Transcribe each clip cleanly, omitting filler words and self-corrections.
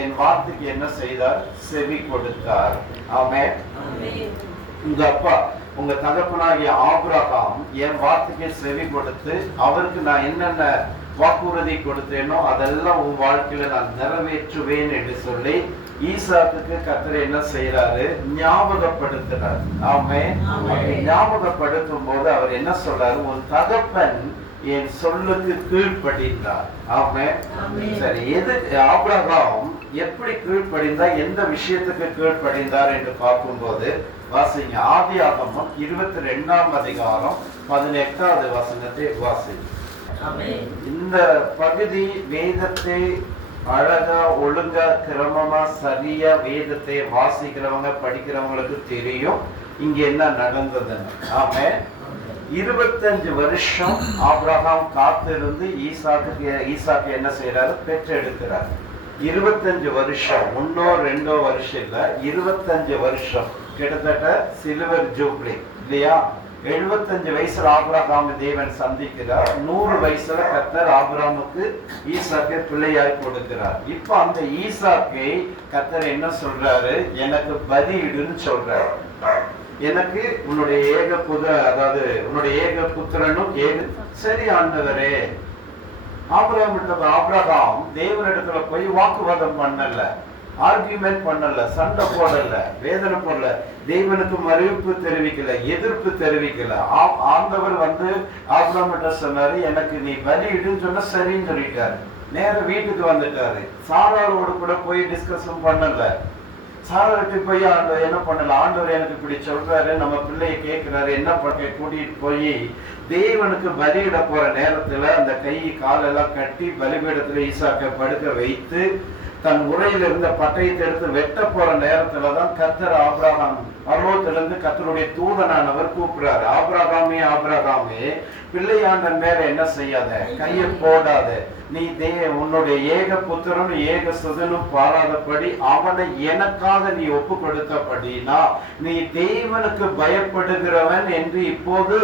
என் வார்த்தைக்கு என்ன செய்தார்? செவி கொடுத்தார். ஆமென். உங்க அப்பா, உங்க தகப்பனாகிய ஆபிரகாம் என் வார்த்தைக்கு செவி கொடுத்து அவருக்கு நான் என்னென்ன வாக்குறுதி கொடுத்தேனோ அதெல்லாம் உன் வாழ்க்கையில நான் நிறைவேற்றுவேன் என்று சொல்லி ஈசாக்குக்கு கர்த்தர் என்ன செய்யறாரு? ஞாபகப்படுத்துறார். ஆமென். ஞாபகப்படுத்தும் போது அவர் என்ன சொல்றாரு? உன் தகப்பன் என் சொல்லுக்கு கீழ்ப்படிந்தார். ஆமென். சரி, எது ஆபிரகாம் எப்படி கீழ்ப்படிந்தார், எந்த விஷயத்துக்கு கீழ்ப்படிந்தார் என்று பார்க்கும்போது வாசிங்க. ஆதியாகமம் 22ஆம் அதிகாரம் 18வது வசனத்தை வாசிங்க. இந்த பகுதி வேதத்தை அழகா ஒழுங்கா கிரமமா சரியா வேதத்தை வாசிக்கிறவங்க படிக்கிறவங்களுக்கு தெரியும் இங்க என்ன நடந்ததுன்னு. ஆமென். 25 வருஷம் ஆபிரகாம் காத்திருந்து ஈசாக்கு என்ன செய்யறாரு? பெற்றெடுக்கிறார். 25 வருஷம், 1 2 வருஷம் இல்ல, 25 வருஷம், கிட்டத்தட்ட சில்வர் ஜூப்ளி இல்லையா? 75 வயசுல ஆபிரகாம் தேவன் சந்திக்கிறார். 100 வயசுல கர்த்தர் ஆபிரகாமுக்கு ஈசாக்கை பிள்ளையாய் கொடுக்கிறார். இப்ப அந்த ஈசாக்கை கர்த்தர் என்ன சொல்றாரு? எனக்கு பலியிடுன்னு சொல்றாரு. எனக்கு உன்னுடைய அதாவது உன்னுடைய ஏக புத்திரனும் சரி ஆண்டவரே. ஆபிரகாம் தேவனிடத்துல போய் வாக்குவாதம் பண்ணல, ஆர்கியூமெண்ட் பண்ணல, சண்டை போடல, வேதனை போடல, தேவனுக்கு மறுப்பு தெரிவிக்கல, எதிர்ப்பு தெரிவிக்கல. ஆண்டவர் ஆபிரகாம் சொன்னாரு, எனக்கு நீ பலியிடுன்னு சொன்ன சரின்னு சொல்லிட்டாரு. நேர வீட்டுக்கு வந்துட்டாரு. சாராளோடு கூட போய் டிஸ்கஷன் பண்ணல. சாராளுக்கு போய் என்ன பண்ணல, ஆண்டவர் எனக்கு இப்படி சொல்றாரு, நம்ம பிள்ளைய கேட்கிறாரு, என்ன பண்ண கூட்டிட்டு போய் தேவனுக்கு பலியிட போற நேரத்துல அந்த கை காலெல்லாம் கட்டி பலிபீடத்துல ஈசாக்கை படுக்க வைத்து தன் உரையில இருந்த பட்டயத்தை எடுத்து வெட்ட போற நேரத்துலதான் கர்த்தர் ஆபிரகாம் பரலோகத்திலிருந்து கர்த்தருடைய தூதனானவர் கூப்பிடுறாரு. ஆபிரகாமே, ஆபிரகாமே, பிள்ளையாண்டன் மேல என்ன செய்யாத, கையை போடாத, நீ உன்னுடைய ஏக புத்திரன் ஏக சுதனும் பாராதபடி அவனை எனக்காக நீ ஒப்பு கொடுத்தபடினா நீ தேவனுக்கு பயப்படுகிறவன் என்று இப்போது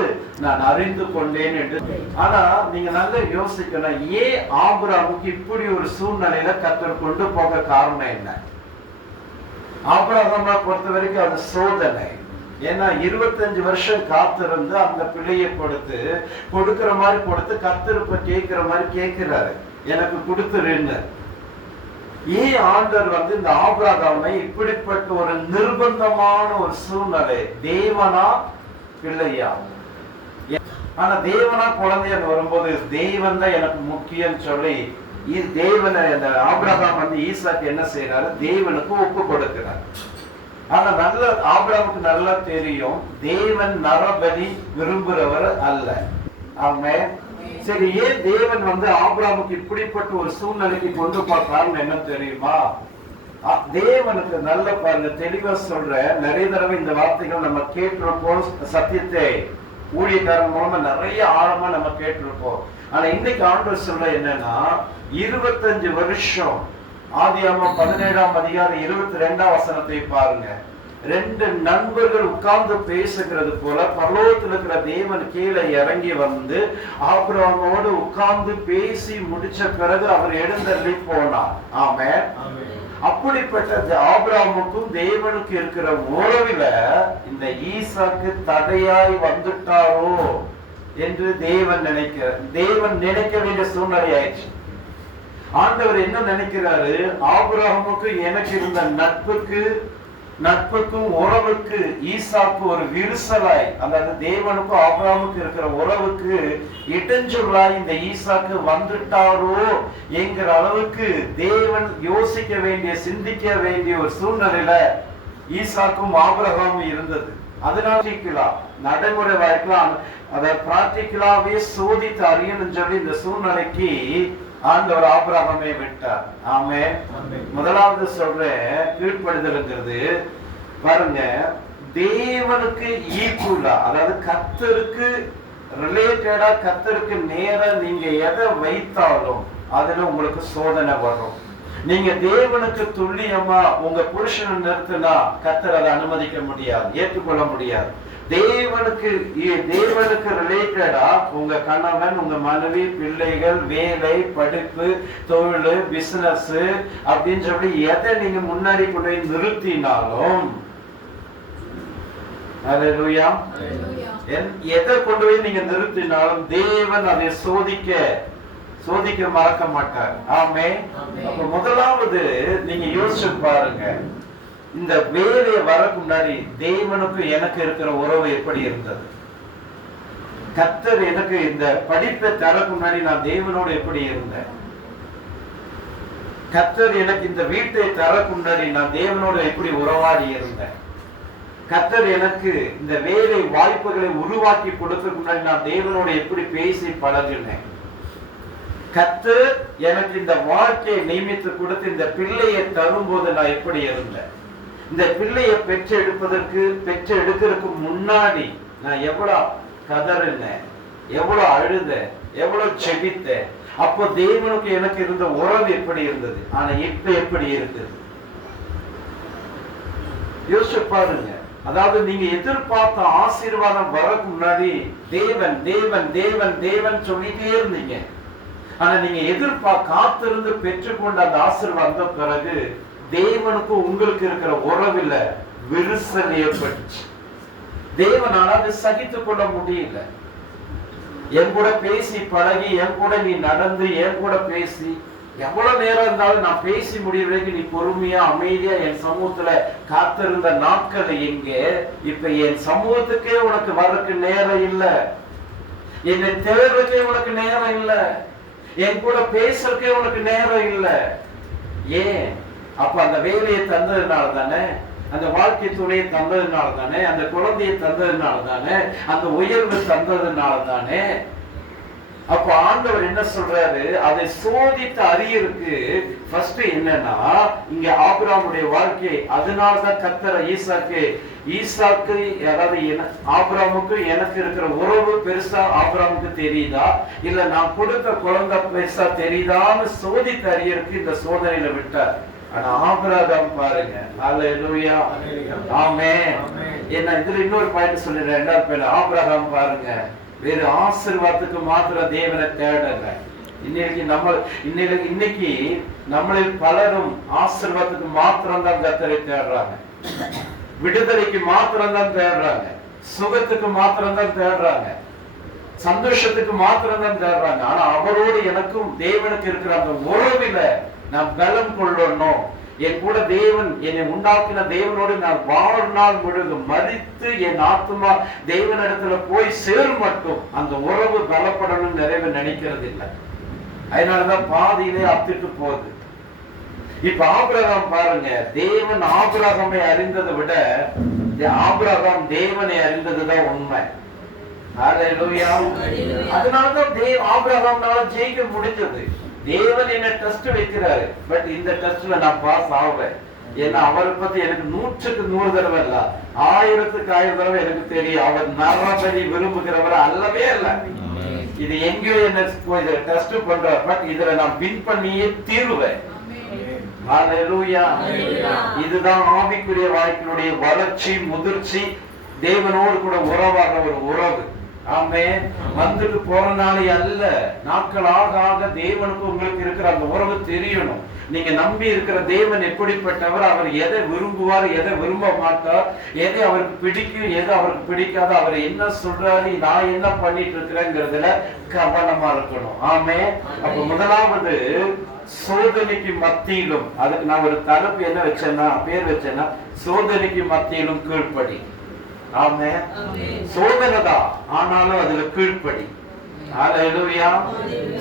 நான் அறிந்து கொண்டேன் என்று. ஆனா நீங்க நல்லா யோசிக்கணும், ஏன் ஆபிரகாமுக்கு இப்படி ஒரு சூழ்நிலையில கர்த்தர் கொண்டு போக காரணம் என்ன? ஆபிரகாமை பொறுத்த வரைக்கும் அது சோதனை. ஏன்னா 25 வருஷம் காத்திருந்து அந்த பிள்ளையை கொடுக்கிற மாதிரி கொடுத்து கர்த்தர் கேட்கிற மாதிரி கேட்கிறாரு, எனக்கு கொடுத்துருன்னு. ஏன் ஆண்டவர் இந்த ஆபிரகாமை இப்படிப்பட்ட ஒரு நிர்பந்தமான ஒரு சூழ்நிலை, தேவனா பிள்ளையா? ஆனா தேவனா குழந்தைன்னு வரும்போது தேவன் தான் எனக்கு முக்கியம் சொல்லி தேவனை ஆபிரகாம் ஈசாக்கு என்ன செய்யறாரு? தேவனுக்கு ஒப்பு கொடுக்கிறார். ஆனா ஆபிரகாமுக்கு நல்லா தெரியும் தேவன் நரபலி விரும்புறவர் அல்ல. ஆமென். சரி, ஏன் தேவன் ஆபிரகாமுக்கு இப்படிப்பட்ட ஒரு சூழ்நிலைக்கு கொண்டு பார்த்தாருன்னு என்ன தெரியுமா? தேவனுக்கு நல்ல பாருங்க, தெளிவா சொல்ற. நிறைய தடவை இந்த வார்த்தைகள் நம்ம கேட்டிருப்போம், சத்தியத்தை ஊழியக்காரன் மூலமா நிறைய ஆழமா நம்ம கேட்டிருப்போம். ஆனா இன்னைக்கு ஆண்டவர் சொல்ற என்னன்னா, 25 வருஷம் ஆதியாகமம் 17ஆம் அதிகாரம் 22ஆம் வசனத்தை பாருங்க. 2 நண்பர்கள் உட்கார்ந்து பேசுகிறது போல பரலோகத்தில் இருக்கிற தேவன் கீழே இறங்கி ஆபிரகாமோடு உட்கார்ந்து பேசி முடிச்ச பிறகு அவர் எழுந்தள்ளி போனார். ஆமென். அப்படிப்பட்ட ஆபிரகாமுக்கும் தேவனுக்கு இருக்கிற உறவில இந்த ஈசாக்கு தடையாய் வந்துட்டாரோ என்று தேவன் நினைக்க வேண்டிய சூழ்நிலை ஆயிடுச்சு. ஆண்டவர் என்ன நினைக்கிறாரு? ஆபிரகாமுக்கு எனக்கு இருந்த நட்புக்கும் உறவுக்கு ஈசாக்கு ஒரு விரிசலாய், அதாவது தேவனுக்கும் ஆபிரகாமுக்கு இருக்கிற உறவுக்கு இடைஞ்சொல்லாய் இந்த ஈசாக்கு வந்துட்டாரோ என்கிற அளவுக்கு தேவன் யோசிக்க வேண்டிய, சிந்திக்க வேண்டிய ஒரு சூழ்நிலையில ஈசாக்கும் ஆபிரகாமும் இருந்தது. அதனால நடைமுறை வாழ்க்கலாம், அதை பிராக்டிகலாவே சோதித்து அறியணும்னு சொல்லி இந்த சூழ்நிலைக்கு ஆண்டவர் ஆபிரகாமை விட்டார். ஆமென். முதலாவது சொல்றேன், கீழ்ப்படுதல்ங்கிறது பாருங்க, தேவனுக்கு ஈக்குவலா, அதாவது கர்த்தருக்கு ரிலேட்டடா, கர்த்தருக்கு நேரா நீங்க எதை வைத்தாலும் அதுல உங்களுக்கு சோதனை வரும். நீங்க தேவனுக்கு துல்லியமா உங்க புருஷனை நிறுத்தினா கர்த்தர் அதை அனுமதிக்க முடியாது, ஏற்றுக்கொள்ள முடியாது. தேவனுக்கு ரிலேட்டடா உங்க கணவன், உங்க மனைவி, பிள்ளைகள், வேலை, படிப்பு, தொழில், பிசினஸ் அப்படின்னு சொல்லி எதை நீங்க முன்னாடி கொண்டு போய் நிறுத்தினாலும், அல்லேலூயா, எதை கொண்டு போய் நீங்க நிறுத்தினாலும் தேவன் அதை சோதிக்க மறக்க மாட்டார். ஆமே. அப்ப முதலாவது நீங்க யோசிச்சு பாருங்க, இந்த வேலையை வரக்கு முன்னாடி தேவனுக்கு எனக்கு இருக்கிற உறவு எப்படி இருந்தது? கர்த்தர் எனக்கு இந்த படிப்பை தரக்கு முன்னாடி நான் தேவனோடு எப்படி இருந்தேன்? கர்த்தர் எனக்கு இந்த வீட்டை தரக்கு முன்னாடி நான் தேவனோடு எப்படி உறவாடி இருந்தேன்? கர்த்தர் எனக்கு இந்த வேலை வாய்ப்புகளை உருவாக்கி கொடுக்க முன்னாடி நான் தேவனோடு எப்படி பேசி பழகினேன்? கர்த்தர் எனக்கு இந்த வாழ்க்கையை நியமித்து கொடுத்து இந்த பிள்ளையை தரும்போது நான் எப்படி இருந்தேன்? இந்த பிள்ளையை பெற்றெடுக்கிறதுக்கு முன்னாடி நான் எவ்வளவு கதறினேன், எவ்வளவு அழுதேன், எவ்வளவு செபித்தேன். அப்போ தேவனுக்கு எனக்கு இருந்த உறவு எப்படி இருந்தது? ஆனா இப்ப எப்படி இருக்குது? யோசிச்சு பாருங்க. அதாவது நீங்க எதிர்பார்த்த ஆசீர்வாதம் வரக்கு முன்னாடி தேவன் தேவன் தேவன் தேவன் சொல்லிட்டே இருந்தீங்க. ஆனா நீங்க காத்திருந்து பெற்றுக்கொண்ட அந்த ஆசீர்வாதம் வந்த பிறகு தேவனுக்கு உங்களுக்கு இருக்கிற உறவுல விரிசல் ஏற்பட்டுச்சு. தேவனால அதை சகித்துக் கொள்ள முடியல. என் கூட பேசி பழகி, என் கூட நீ நடந்து, என் கூட பேசி, எவ்வளவு நேரம் இருந்தாலும் நான் பேசி முடிய வரைக்கும் நீ பொறுமையா அமைதியா என் சமூகத்துல காத்திருந்த நாட்கள் எங்கே? இப்ப என் சமூகத்துக்கே உனக்கு வர்றதுக்கு நேரம் இல்ல, என்னை தேர்வுக்கே உனக்கு நேரம் இல்ல, என் கூட பேசுறதுக்கே உனக்கு நேரம் இல்ல. ஏன்? அப்ப அந்த வேலையை தந்ததுனால தானே, அந்த வாழ்க்கை துணையை தந்ததுனால தானே, அந்த குழந்தையை தந்ததுனால தானே, அந்த உயர்வு தந்ததுனால தானே. அப்ப ஆண்டவர் என்ன சொல்றாரு? அதை சோதித்து அறியருக்கு ஃபர்ஸ்ட் என்னன்னா, இங்க ஆபிரகாமுடைய வாழ்க்கை, அதனாலதான் கர்த்தர் ஈசாக்கு அதாவது ஆபிரகாமுக்கு எனக்கு இருக்கிற உறவு பெருசா ஆபிரகாமுக்கு தெரியுதா, இல்ல நான் கொடுத்த குழந்தை பெருசா தெரியுதான்னு சோதித்து அறியருக்கு இந்த சோதனையில விட்டார். ஆனா ஆபிரகாம் பாருங்க, அல்லேலூயா, ஆமென். என்ன இதுல இன்னொரு பாயிண்ட் சொல்லிடுறேன். ரெண்டாவது பாயிண்ட், ஆபிரகாம் பாருங்க வேறு ஆசீர்வாதத்துக்கு மாத்திரம் தேவனை தேடல. இன்னைக்கு நம்மளில் பலரும் ஆசீர்வாதத்துக்கு மாத்திரம் தான் கர்த்தரை தேடுறாங்க, விடுதலைக்கு மாத்திரம் தான் தேடுறாங்க, சுகத்துக்கு மாத்திரம் தான் தேடுறாங்க, சந்தோஷத்துக்கு மாத்திரம் தான் தேடுறாங்க. ஆனா அவரோடு எனக்கும் தேவனுக்கு இருக்கிற அந்த உறவில நான் பலம் கொள்ளணும். என் கூட தேவன் என்னை உண்டாக்கின தேவனோடு நான் வாழ்நாள் முழுவதும் மரித்து என் ஆத்மா தேவனிடத்துல போய் சேரும் மட்டும் அந்த உறவு பலப்படணும் நிறைவு நினைக்கிறது இல்லை. அதனாலதான் பாதியிலே அத்துட்டு போகுது. இப்ப ஆபிரகாம் பாருங்க, தேவன் ஆபிரகாமை அறிந்ததை விட ஆபிரகாம் தேவனை அறிந்ததுதான் உண்மை. அதனாலதான் ஆபிரகாம்னால ஜெயிக்க முடிஞ்சது. தேவன் என்ன டெஸ்ட் வைக்கிறாரு, பட் இந்த டெஸ்ட்ல நான் பாஸ் ஆவேன். ஏன்னா அவரை பத்தி எனக்கு 100க்கு 100 தடவை இல்ல, 1000க்கு 1000 தடவை எனக்கு தெரியும். அவர் நரபலி விரும்புகிறவர் அல்லவே அல்ல. இது எங்கேயோ என்ன டெஸ்ட் பண்றார், பட் இதுல நான் வின் பண்ணியே தீருவேன். ஹல்லேலூயா. இதுதான் ஆவிக்குரிய வாழ்க்கையினுடைய வளர்ச்சி, முதிர்ச்சி, தேவனோடு கூட உறவாக ஒரு உறவு. ஆமென். வந்துட்டு போறனாலே அல்ல, நாட்கள் ஆக ஆக தேவனுக்கு உங்களுக்கு இருக்கிற அந்த உறவு தெரியணும். நீங்க நம்பி இருக்கிற தேவன் எப்படிப்பட்டவர், அவர் எதை விரும்புவார், எதை விரும்ப மாட்டார், எதை அவருக்கு பிடிக்கும், எதை அவருக்கு பிடிக்காது, அவர் என்ன சொல்றாரு, நான் என்ன பண்ணிட்டு இருக்கிறேங்கிறதுல கவனமா இருக்கணும். ஆமென். அப்ப முதலாவது சோதனைக்கு மத்தியிலும், அதுக்கு நான் ஒரு தலைப்பு என்ன வச்சேன்னா, பேர் வச்சேன்னா சோதனைக்கு மத்தியிலும் கீழ்ப்படி. ஆமென். சோதனைதான், ஆனாலும் அதுல கீழ்ப்படி. ஹல்லேலூயா.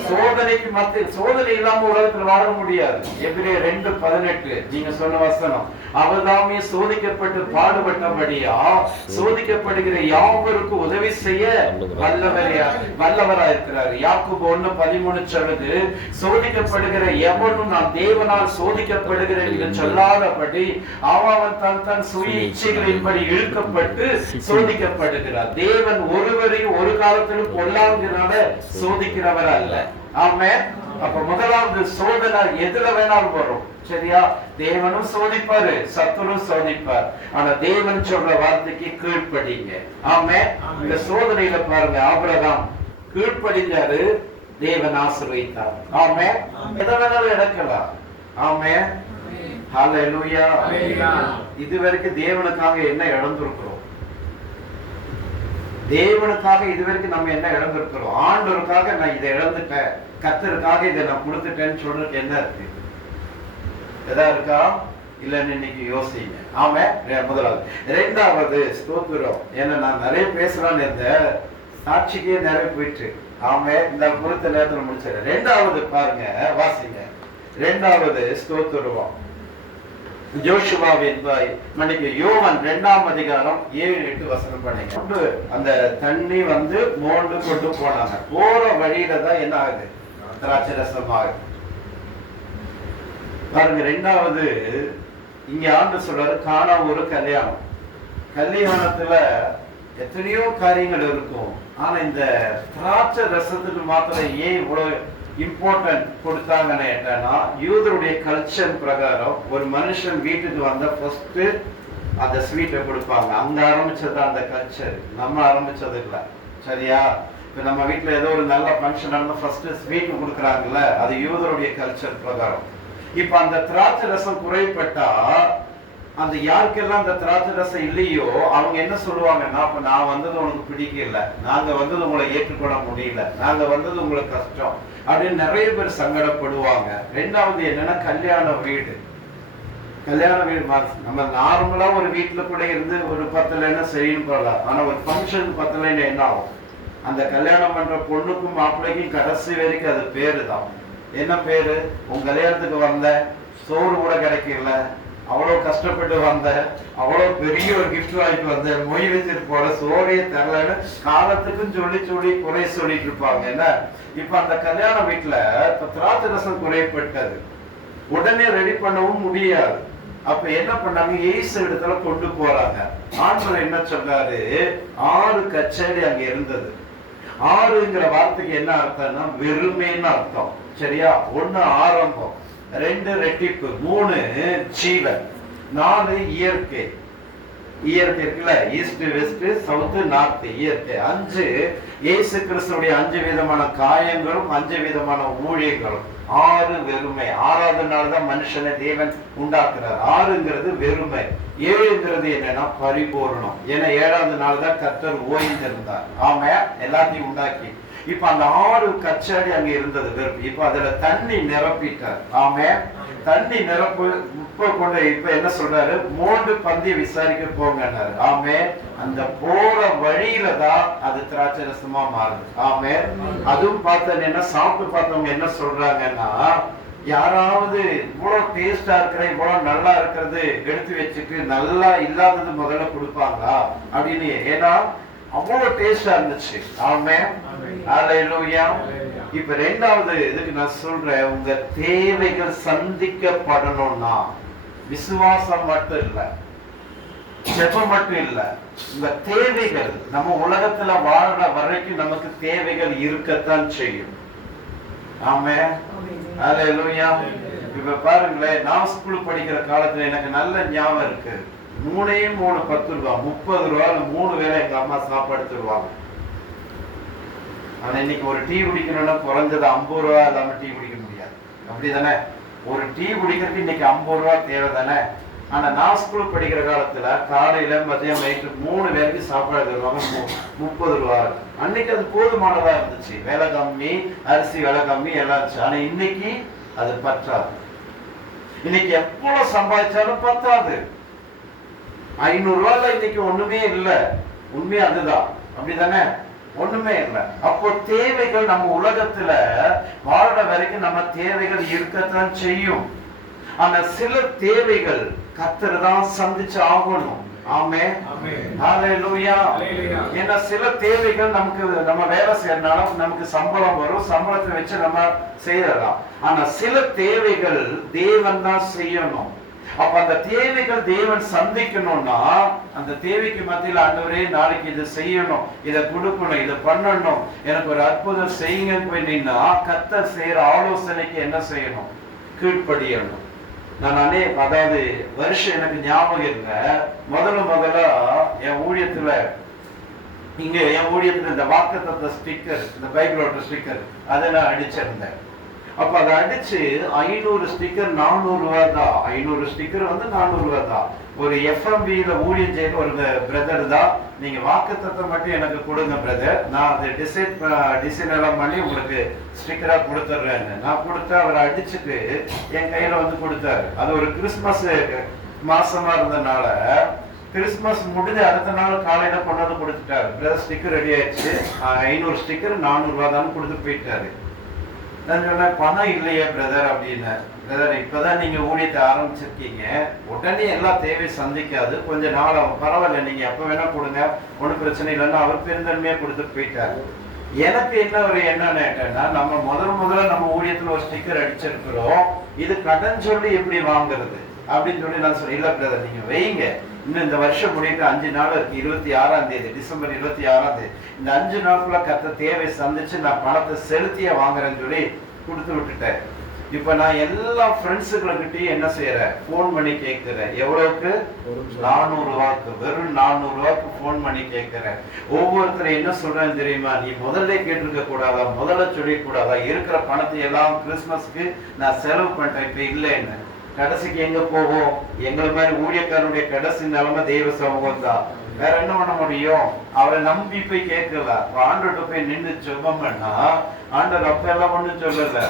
சோதனைக்கு மத்தியில், சோதனை இல்லாம உலகத்தில் வாழ முடியாது. எபிரேயர் 2:18 நீங்க சொன்ன வசனம், அவர்தாமே சோதிக்கப்பட்டு பாடுபட்டபடியா சோதிக்கப்படுகிற யாவருக்கும் உதவி செய்ய வல்லவரா இருக்கிறார். யாக்கோபு 1:13 சொல்லுது, சோதிக்கப்படுகிற எவனும் நான் தேவனால் சோதிக்கப்படுகிறேன் என்று சொல்லாதபடி அவன் தன் சுய இச்சைகளின்படி இழுக்கப்பட்டு சோதிக்கப்படுகிறார். தேவன் ஒருவரையும் ஒரு காலத்திலும் பொல்லாங்கிறனால சோதிக்கிறவர் அல்ல. ஆமென். அப்ப முதலாவது சோதனை எதுல வேணாலும் வரும். சரியா? தேவனும் சோதிப்பாரு, சத்துரும் சோதிப்பார். ஆனா தேவன் சொல்ற வார்த்தைக்கு கீழ்ப்படிங்க. ஆமே. இந்த சோதனையில பாருங்க, ஆபிரகாம் கீழ்ப்படிஞ்சாரு, தேவன் ஆசீர்வதித்தார். ஆமே. எதை வேணாலும் இழக்கலாம். ஆமே. ஹல்லேலூயா. இதுவரைக்கும் தேவனுக்காக என்ன இழந்திருக்கிறோம்? தேவனுக்காக இதுவரைக்கும் நம்ம என்ன இழந்திருக்கிறோம்? ஆண்டவருக்காக நான் இதை இழந்துட்டேன், கர்த்தருக்காக இதை நான் கொடுத்துட்டேன்னு சொல்றதுக்கு என்ன இருக்கு? எதா இருக்கா? இல்லன்னு இன்னைக்கு யோசிங்க. ஆமா. முதலாவது. இரண்டாவது ஸ்தோத்திரம். ஏன்னா நான் நிறைய பேசலான்னு இருந்தேன், சாட்சிக்கே நிறைய போயிட்டு. ஆமா. இந்த பொறுத்த நேரத்தில் முடிச்சிடறேன். இரண்டாவது பாருங்க, வாசிங்க. இரண்டாவது ஸ்தோத்திரம் ஜோஷுவாவின் யோவான் 2ஆம் அதிகாரம் 7-8 வசனம் பண்ணீங்க. அந்த தண்ணி வந்து மோண்டு கொண்டு போனாங்க. போற வழியில தான் என்ன ஆகுது? திராட்சை ரசம் ஆகுது. பாருங்க, இரண்டாவது இங்க ஆண்டு சொல்றாரு, காணா ஒரு கல்யாணம். கல்யாணத்துல எத்தனையோ காரியங்கள் இருக்கும். ஆனா இந்த திராட்சை ரசத்துக்கு மாத்திரம் ஏன் இவ்வளவு இம்பார்ட்டன்ட் கொடுத்தாங்கன்னு கேட்டா, யூதருடைய கல்ச்சர் பிரகாரம் ஒரு மனுஷன் வீட்டுக்கு வந்தா ஃபர்ஸ்ட் அந்த ஸ்வீட்டை கொடுப்பாங்க. அங்க ஆரம்பிச்சது அந்த கல்ச்சர், நம்ம ஆரம்பிச்சது இல்லை. சரியா? இப்ப நம்ம வீட்டுல ஏதோ ஒரு நல்ல ஃபங்க்ஷன் நடந்தா ஃபர்ஸ்ட் ஸ்வீட் கொடுக்குறாங்கல்ல, அது யூதருடைய கல்ச்சர் பிரகாரம். இப்ப அந்த திராட்சை ரசம் குறைப்பட்டா, அந்த யாருக்கெல்லாம் அந்த திராட்சை ரசம் இல்லையோ அவங்க என்ன சொல்லுவாங்கன்னா, அப்ப நான் வந்தது உனக்கு பிடிக்கல, நாங்க வந்தது உங்களை ஏற்றுக்கொள்ள முடியல, நாங்க வந்தது உங்களுக்கு கஷ்டம் அப்படின்னு நிறைய பேர் சங்கடப்படுவாங்க. ரெண்டாவது என்னன்னா, கல்யாண வீடு. கல்யாண வீடு நம்ம நார்மலா ஒரு வீட்டுல கூட இருந்து ஒரு 10 லைனா சரின்னு போகலாம். ஆனா ஒரு ஃபங்க்ஷன் 10 லைன் என்ன ஆகும்? அந்த கல்யாணம் பண்ற பொண்ணுக்கும் மாப்பிள்ளைக்கும் கடைசி வரைக்கும் அது பேரு தான். என்ன பேரு? உங்க கல்யாணத்துக்கு வந்த, சோறு கூட கிடைக்கல, அவ்வளவு கஷ்டப்பட்டு வந்த, அவ்வளவு பெரிய ஒரு கிஃப்ட் வாங்கிட்டு வந்த, மொய் வச்சிட்டு போற, சோறையே தரலன்னு காலத்துக்கும் சொல்லி சொல்லி குறை சொல்லிட்டு இருப்பாங்க. என்ன? இப்ப அந்த கல்யாண வீட்டுல இப்ப திராட்சை ரசம் குறைப்பட்டது, உடனே ரெடி பண்ணவும் முடியாது. அப்ப என்ன பண்ணாங்க? இயேசு இடத்துல கொண்டு போறாங்க. ஆண்டவர் என்ன சொல்றாரு? 6 கச்சேரி அங்க இருந்தது. 6ங்கிற வார்த்தைக்கு என்ன அர்த்தம்னா வெறுமைன்னு அர்த்தம். சரியா? 1 ஆரம்பம், 2 ரெட்டிப்பு, 3 ஜீவன், 4 இயற்கை. இயற்கை இருக்குல்ல, ஈஸ்ட் வெஸ்ட் சவுத் நார்த், இயற்கை. 5 இயேசு கிறிஸ்துடைய 5 விதமான காயங்களும் 5 விதமான ஊழியர்களும். 6 வெறுமை. 6வது நாள் தான் மனுஷனை தேவன் உண்டாக்குறார். 6ங்கிறது வெறுமை. 7ங்கிறது என்னன்னா பரிபூர்ணம். ஏன்னா 7வது நாள் தான் கர்த்தர் ஓய்ந்திருந்தார். ஆமா, எல்லாத்தையும் உண்டாக்கி. இப்ப அந்த 6 கச்சேரி அங்க இருந்தது வெறுப்பு. இப்ப அதுல தண்ணி நிரப்பிட்டார். ஆமா, தண்ணி நிரப்பு. இப்ப என்ன சொல்றாரு? 3 பந்தியை விசாரிக்க போங்கன்னாரு. ஆமே. அந்த போற வழியில தான் அது திராட்சை ரசமா மாறுது. ஆமே. அதுவும் பார்த்தா சாப்பிட்டு பார்த்தவங்க என்ன சொல்றாங்கன்னா, யாராவது இவ்வளவு டேஸ்டா இருக்கிற, இவ்வளவு நல்லா இருக்கிறது எடுத்து வச்சுட்டு நல்லா இல்லாதது முதல்ல கொடுப்பாங்களா அப்படின்னு. ஏன்னா அவ்வளவு டேஸ்டா இருந்துச்சு. ஆமே. ஹல்லேலூயா. இப்ப ரெண்டாவது இதுக்கு நான் சொல்றேன், உங்க தேவைகள் சந்திக்கப்படணும்னா விசுவாசம் மட்டும் இல்ல, ஜெபம் மட்டும் இல்ல, உங்க தேவைகள், நம்ம உலகத்துல வாழ்ற வரைக்கும் நமக்கு தேவைகள் இருக்கத்தான் செய்யும். ஆமே. ஹல்லேலூயா. இப்ப பாருங்களேன், நான் ஸ்கூல் படிக்கிற காலத்துல எனக்கு நல்ல ஞாபகம் இருக்கு. 3 10 ரூபா, 30 ரூபா 3 வேளை எங்க அம்மா சாப்பாடு தருவாங்க. ஆனா இன்னைக்கு ஒரு டீ குடிக்கணும்னா குறைஞ்சது 50 ரூபா இல்லாம டீ குடிக்க முடியாது. அப்படிதானே? ஒரு டீ குடிக்கிறதுக்கு இன்னைக்கு 50 ரூபா தேவை தானே? ஆனா நான் ஸ்கூல் படிக்கிற காலத்துல காலையில மதியம் நைட்டு 3 வேளைக்கு சாப்பாடு தருவாங்க. 30 ரூபா. அன்னைக்கு அது போதுமானதா இருந்துச்சு. விலை கம்மி, அரிசி விலை கம்மி எல்லாம் இருந்துச்சு. ஆனா இன்னைக்கு அது பற்றாது. இன்னைக்கு எவ்வளவு சம்பாதிச்சாலும் பத்தாது. 500 ரூபாய்ல இன்னைக்கு ஒண்ணுமே இல்லை. உண்மையா அதுதான். அப்படிதானே? ஒண்ணுமே இல்லை. அப்போ தேவைகள் நம்ம உலகத்துல வாழ்ற வரைக்கும் நம்ம தேவைகள் இருக்கத்தான் செய்யும். ஆனா சில தேவைகள் கர்த்தர் தான் சந்திச்சு ஆகணும். ஆமே. ஹல்லேலூயா. ஏன்னா சில தேவைகள் நமக்கு, நம்ம வேலை செய்யறதுனால நமக்கு சம்பளம் வரும், சம்பளத்தை வச்சு நம்ம செய்யலாம். ஆனா சில தேவைகள் தேவன் தான் செய்யணும். அப்ப அந்த தேவைகள் தேவன் சந்திக்கணும்னா அந்த தேவைக்கு மத்தியில் ஆண்டவரே நாளைக்கு இதை செய்யணும், இதை கொடுக்கணும், இதை பண்ணணும், எனக்கு ஒரு அற்புதம் செய்யுங்கன்னு போய் நின்னா கர்த்தர் செய்யற ஆலோசனைக்கு என்ன செய்யணும்? கீழ்ப்படியணும். நான் அதாவது வருஷம் எனக்கு ஞாபகம் இல்லை, முதல்ல என் ஊழியத்துல இந்த வாக்குத்தத்த ஸ்டிக்கர், இந்த பைபிளோட ஸ்டிக்கர் அதை நான் அடிச்சிருந்தேன். அப்ப அதை அடிச்சு 500 ஸ்டிக்கர் 400 ரூபாய் தான். 500 ஸ்டிக்கர் 400 ரூபாய் தான். ஒரு FMBல ஊழியம் செய்ய ஒரு பிரதர் தான், நீங்க வாக்குத்தத்தை மட்டும் எனக்கு கொடுங்க பிரதர், நான் அதை டிசைன் எல்லாம் பண்ணி உங்களுக்கு ஸ்டிக்கரா கொடுத்துட்றேன்னு நான் கொடுத்து அவரை அடிச்சுட்டு என் கையில கொடுத்தாரு. அது ஒரு கிறிஸ்துமஸ் மாசமா இருந்ததுனால கிறிஸ்துமஸ் முடிஞ்சு அடுத்த நாள் காலையில கொண்டாந்து கொடுத்துட்டாரு. பிரதர் ஸ்டிக்கர் ரெடி ஆயிடுச்சு, 500 ஸ்டிக்கர் 400 ரூபாய் தான் கொடுத்து போயிட்டாரு. நான் சொன்னேன், பணம் இல்லையே பிரதர் அப்படின்னு. பிரதர் இப்பதான் நீங்க ஊழியத்தை ஆரம்பிச்சிருக்கீங்க, உடனே எல்லா தேவையும் சந்திக்காது, கொஞ்ச நாள் பரவாயில்ல, நீங்க எப்ப வேணா கொடுங்க, ஒன்றும் பிரச்சனை இல்லைன்னா அவர் பெருந்தன்மையா கொடுத்துட்டு போயிட்டாரு. எனக்கு என்ன ஒரு எண்ணம் கேட்டேன்னா, நம்ம முதல்ல நம்ம ஊழியத்துல ஒரு ஸ்டிக்கர் அடிச்சிருக்கிறோம், இது கடன் சொல்லி எப்படி வாங்குறது அப்படின்னு சொல்லி நான் சொன்னேன். இல்ல பிரதர் நீங்க வைங்க, இன்னும் இந்த வருஷம் முடிட்டு 5 நாள் இருக்கு, 26ஆம் தேதி டிசம்பர் 26ஆம் தேதி, இந்த 5 நாளுக்குள்ள கத்த தேவை சந்திச்சு நான் பணத்தை செலுத்திய வாங்குறேன்னு சொல்லி கொடுத்து விட்டுட்டேன். இப்ப நான் எல்லா ஃப்ரெண்ட்ஸுக்கிட்டையும் என்ன செய்யறேன், போன் பண்ணி கேட்கிறேன். எவ்வளவுக்கு? 400 ரூபாய்க்கு, வெறும் 400 ரூபாய்க்கு போன் பண்ணி கேட்கிறேன். ஒவ்வொருத்தரும் என்ன சொல்றேன்னு தெரியுமா, நீ முதல்ல கேட்டிருக்க கூடாதா, முதல்ல சொல்லி கூடாதா, இருக்கிற பணத்தை எல்லாம் கிறிஸ்துமஸ்க்கு நான் செலவு பண்ணிட்டேன், இப்ப இல்லைன்னு. கடைசிக்கு எங்க போவோம்? எங்களை மாதிரி ஊழியக்காரனுடைய கடைசி நிலைமை தெய்வ சமூகம் தான். வேற என்ன பண்ண முடியும்? அவரை நம்பி போய் கேட்கல. ஆண்டோட்ட போய் நின்று ஜெபம் பண்ணா ஆண்டவர் அப்ப எல்லாம் ஒண்ணும் சொல்லல.